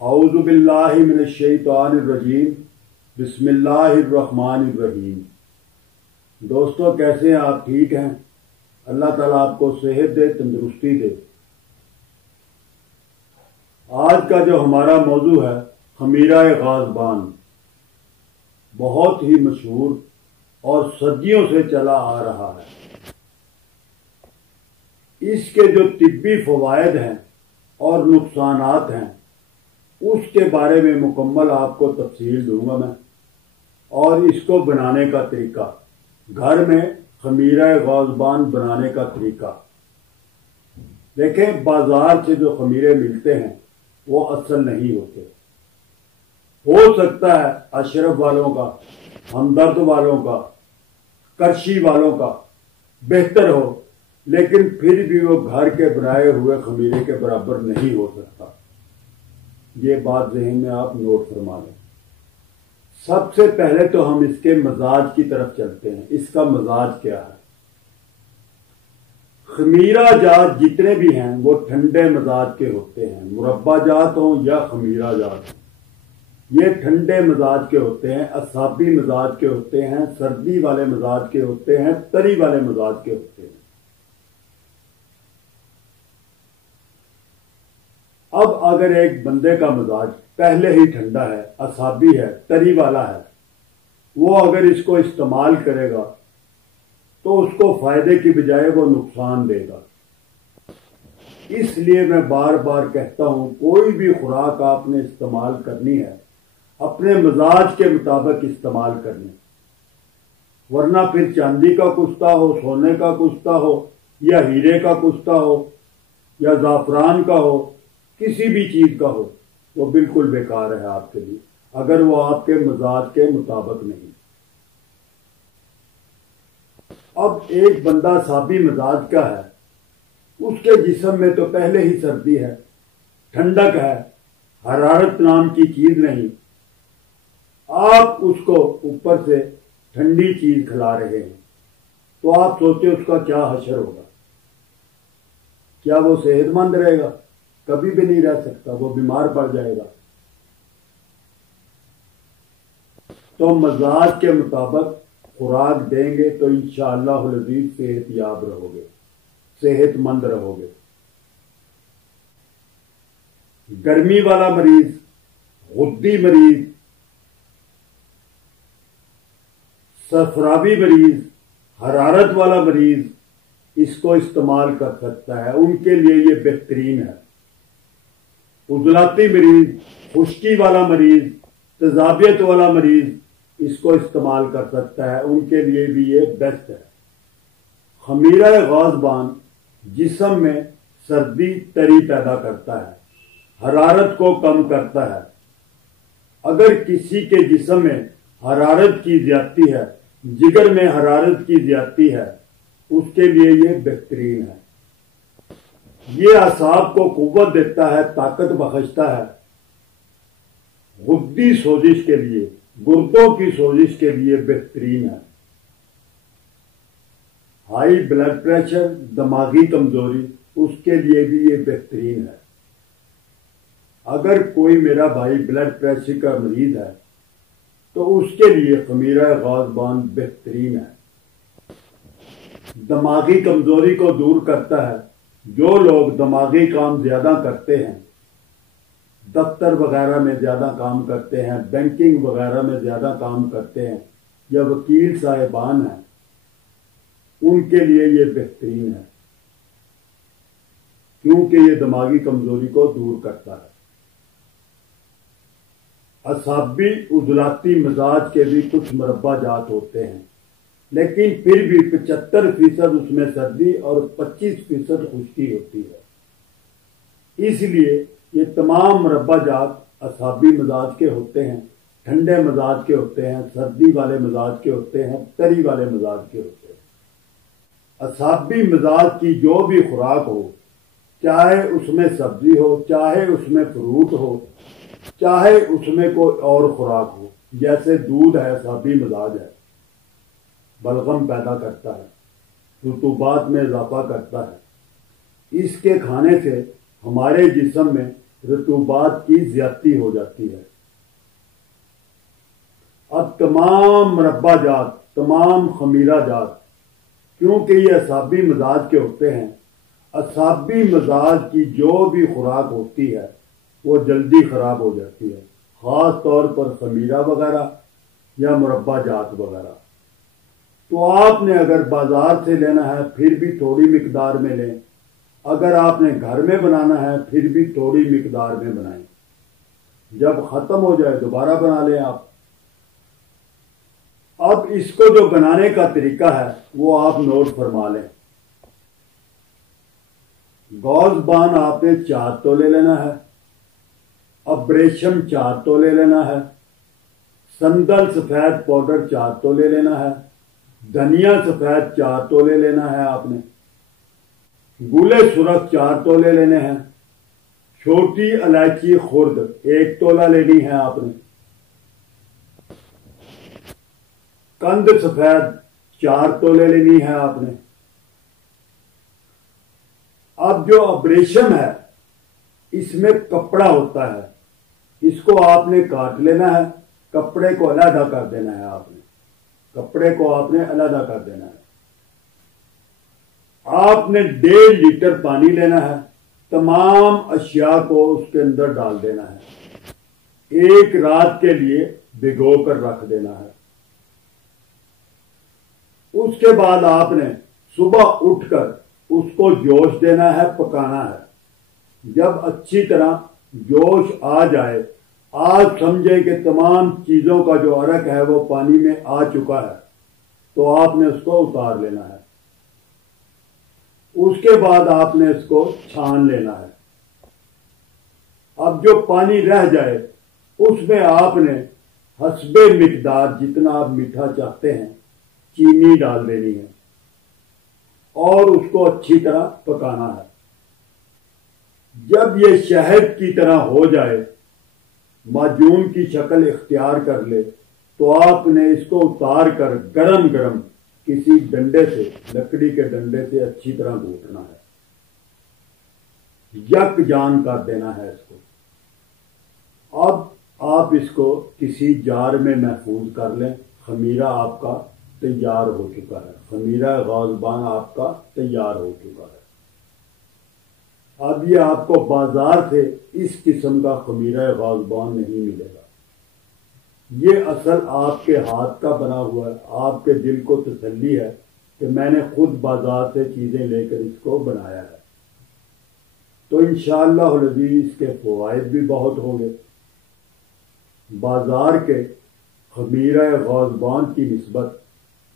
اعوذ باللہ من الشیطان الرجیم بسم اللہ الرحمن الرحیم۔ دوستو کیسے ہیں آپ؟ ٹھیک ہیں؟ اللہ تعالیٰ آپ کو صحت دے، تندرستی دے۔ آج کا جو ہمارا موضوع ہے خمیرہ غازبان، بہت ہی مشہور اور صدیوں سے چلا آ رہا ہے۔ اس کے جو طبی فوائد ہیں اور نقصانات ہیں اس کے بارے میں مکمل آپ کو تفصیل دوں گا میں، اور اس کو بنانے کا طریقہ، گھر میں خمیرہ غازبان بنانے کا طریقہ۔ دیکھیں، بازار سے جو خمیرے ملتے ہیں وہ اصل نہیں ہوتے۔ ہو سکتا ہے اشرف والوں کا، ہمدرد والوں کا، کرشی والوں کا بہتر ہو، لیکن پھر بھی وہ گھر کے بنائے ہوئے خمیرے کے برابر نہیں ہو سکتا۔ یہ بات ذہن میں آپ نوٹ فرما لیں۔ سب سے پہلے تو ہم اس کے مزاج کی طرف چلتے ہیں۔ اس کا مزاج کیا ہے؟ خمیرہ جات جتنے بھی ہیں وہ ٹھنڈے مزاج کے ہوتے ہیں، مربع جات ہوں یا خمیرہ جات ہوں، یہ ٹھنڈے مزاج کے ہوتے ہیں، اعصابی مزاج کے ہوتے ہیں، سردی والے مزاج کے ہوتے ہیں، تری والے مزاج کے ہوتے ہیں۔ اب اگر ایک بندے کا مزاج پہلے ہی ٹھنڈا ہے، اعصابی ہے، تری والا ہے، وہ اگر اس کو استعمال کرے گا تو اس کو فائدے کی بجائے وہ نقصان دے گا۔ اس لیے میں بار بار کہتا ہوں، کوئی بھی خوراک آپ نے استعمال کرنی ہے اپنے مزاج کے مطابق استعمال کرنی، ورنہ پھر چاندی کا کشتہ ہو، سونے کا کشتہ ہو، یا ہیرے کا کشتہ ہو، یا زعفران کا ہو، کسی بھی چیز کا ہو، وہ بالکل بیکار ہے آپ کے لیے اگر وہ آپ کے مزاج کے مطابق نہیں۔ اب ایک بندہ اعصابی مزاج کا ہے، اس کے جسم میں تو پہلے ہی سردی ہے، ٹھنڈک ہے، حرارت نام کی چیز نہیں، آپ اس کو اوپر سے ٹھنڈی چیز کھلا رہے ہیں، تو آپ سوچیں اس کا کیا حشر ہوگا؟ کیا وہ صحت مند رہے گا؟ کبھی بھی نہیں رہ سکتا، وہ بیمار پڑ جائے گا۔ تو مزاج کے مطابق خوراک دیں گے تو انشاءاللہ العزیز صحت یاب رہو گے، صحت مند رہو گے۔ گرمی والا مریض، غدی مریض، صفراوی مریض، حرارت والا مریض اس کو استعمال کر سکتا ہے، ان کے لیے یہ بہترین ہے۔ عضلاتی مریض، خشکی والا مریض، تیزابیت والا مریض اس کو استعمال کر سکتا ہے، ان کے لیے بھی یہ بیسٹ ہے۔ خمیرہ غازبان جسم میں سردی تری پیدا کرتا ہے، حرارت کو کم کرتا ہے۔ اگر کسی کے جسم میں حرارت کی زیادتی ہے، جگر میں حرارت کی زیادتی ہے، اس کے لیے یہ بہترین ہے۔ یہ اعصاب کو قوت دیتا ہے، طاقت بخشتا ہے۔ غدی سوزش کے لیے، گردوں کی سوزش کے لیے بہترین ہے۔ ہائی بلڈ پریشر، دماغی کمزوری، اس کے لیے بھی یہ بہترین ہے۔ اگر کوئی میرا بھائی بلڈ پریشر کا مریض ہے تو اس کے لیے خمیرہ غازبان بہترین ہے۔ دماغی کمزوری کو دور کرتا ہے۔ جو لوگ دماغی کام زیادہ کرتے ہیں، دفتر وغیرہ میں زیادہ کام کرتے ہیں، بینکنگ وغیرہ میں زیادہ کام کرتے ہیں، یا وکیل صاحبان ہیں، ان کے لیے یہ بہترین ہے، کیونکہ یہ دماغی کمزوری کو دور کرتا ہے۔ اعصابی عضلاتی مزاج کے بھی کچھ مربع جات ہوتے ہیں، لیکن پھر بھی 75% اس میں سردی اور 25% خشکی ہوتی ہے۔ اس لیے یہ تمام مربع جات اعصابی مزاج کے ہوتے ہیں، ٹھنڈے مزاج کے ہوتے ہیں، سردی والے مزاج کے ہوتے ہیں، تری والے مزاج کے ہوتے ہیں۔ اعصابی مزاج کی جو بھی خوراک ہو، چاہے اس میں سبزی ہو، چاہے اس میں فروٹ ہو، چاہے اس میں کوئی اور خوراک ہو، جیسے دودھ ہے، اعصابی مزاج ہے، بلغم پیدا کرتا ہے، رطوبات میں اضافہ کرتا ہے۔ اس کے کھانے سے ہمارے جسم میں رطوبات کی زیادتی ہو جاتی ہے۔ اب تمام مربع جات، تمام خمیرہ جات، کیونکہ یہ اعصابی مزاج کے ہوتے ہیں، اعصابی مزاج کی جو بھی خوراک ہوتی ہے وہ جلدی خراب ہو جاتی ہے، خاص طور پر خمیرہ وغیرہ یا مربع جات وغیرہ۔ تو آپ نے اگر بازار سے لینا ہے پھر بھی تھوڑی مقدار میں لیں، اگر آپ نے گھر میں بنانا ہے پھر بھی تھوڑی مقدار میں بنائیں، جب ختم ہو جائے دوبارہ بنا لیں آپ۔ اب اس کو جو بنانے کا طریقہ ہے وہ آپ نوٹ فرما لیں۔ گوز بان آپ نے 4 تولے لینا ہے، ابریشم 4 تولے لینا ہے، سندل سفید پاؤڈر 4 تولے لینا ہے، دھنیا سفید 4 تولے لینا ہے آپ نے، گولے سرخ 4 تولے لینے ہیں، چھوٹی الائچی خرد 1 تولہ لینی ہے آپ نے، کند سفید 4 تولے لینی ہے آپ نے۔ اب جو ابریشم ہے اس میں کپڑا ہوتا ہے، اس کو آپ نے کاٹ لینا ہے، کپڑے کو علیحدہ کر دینا ہے آپ نے، کپڑے کو آپ نے علیحدہ کر دینا ہے۔ آپ نے 1.5 لیٹر پانی لینا ہے، تمام اشیاء کو اس کے اندر ڈال دینا ہے، 1 رات کے لیے بھگو کر رکھ دینا ہے۔ اس کے بعد آپ نے صبح اٹھ کر اس کو جوش دینا ہے، پکانا ہے۔ جب اچھی طرح جوش آ جائے، آپ سمجھیں کہ تمام چیزوں کا جو عرق ہے وہ پانی میں آ چکا ہے، تو آپ نے اس کو اتار لینا ہے۔ اس کے بعد آپ نے اس کو چھان لینا ہے۔ اب جو پانی رہ جائے اس میں آپ نے حسب مقدار جتنا آپ میٹھا چاہتے ہیں چینی ڈال دینی ہے اور اس کو اچھی طرح پکانا ہے۔ جب یہ شہد کی طرح ہو جائے، معجون کی شکل اختیار کر لے، تو آپ نے اس کو اتار کر گرم گرم کسی ڈنڈے سے، لکڑی کے ڈنڈے سے اچھی طرح گھوٹنا ہے، یک جان کر دینا ہے اس کو۔ اب آپ اس کو کسی جار میں محفوظ کر لیں۔ خمیرہ آپ کا تیار ہو چکا ہے، خمیرہ غازبان آپ کا تیار ہو چکا ہے۔ اب یہ آپ کو بازار سے اس قسم کا خمیرہ غازبان نہیں ملے گا، یہ اصل آپ کے ہاتھ کا بنا ہوا ہے۔ آپ کے دل کو تسلی ہے کہ میں نے خود بازار سے چیزیں لے کر اس کو بنایا ہے، تو انشاءاللہ العزیز اس کے فوائد بھی بہت ہوں گے۔ بازار کے خمیرہ غازبان کی نسبت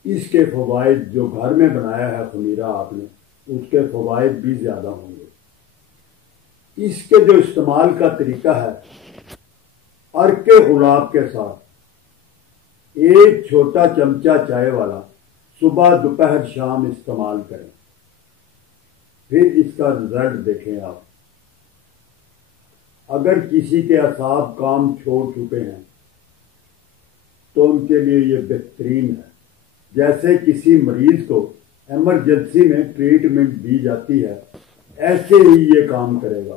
اس کے فوائد جو گھر میں بنایا ہے خمیرہ آپ نے، اس کے فوائد بھی زیادہ ہوں گے۔ اس کے جو استعمال کا طریقہ ہے، عرق گلاب کے ساتھ 1 چھوٹا چمچہ چائے والا صبح دوپہر شام استعمال کریں، پھر اس کا رزلٹ دیکھیں آپ۔ اگر کسی کے اعصاب کام چھوڑ چکے ہیں تو ان کے لیے یہ بہترین ہے۔ جیسے کسی مریض کو ایمرجنسی میں ٹریٹمنٹ دی جاتی ہے، ایسے ہی یہ کام کرے گا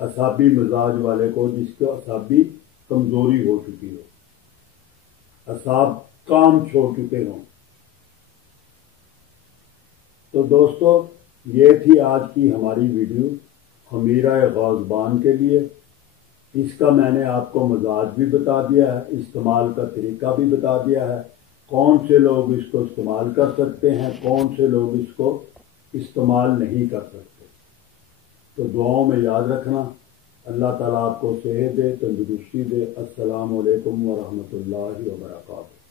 اعصابی مزاج والے کو، جس کو اعصابی کمزوری ہو چکی ہو، اعصاب کام چھوڑ چکے ہوں۔ تو دوستو، یہ تھی آج کی ہماری ویڈیو خمیرہ غازبان کے لیے۔ اس کا میں نے آپ کو مزاج بھی بتا دیا ہے، استعمال کا طریقہ بھی بتا دیا ہے، کون سے لوگ اس کو استعمال کر سکتے ہیں، کون سے لوگ اس کو استعمال نہیں کر سکتے۔ تو دعاؤں میں یاد رکھنا۔ اللہ تعالیٰ آپ کو صحت دے، تندرستی دے۔ السلام علیکم ورحمۃ اللہ وبرکاتہ۔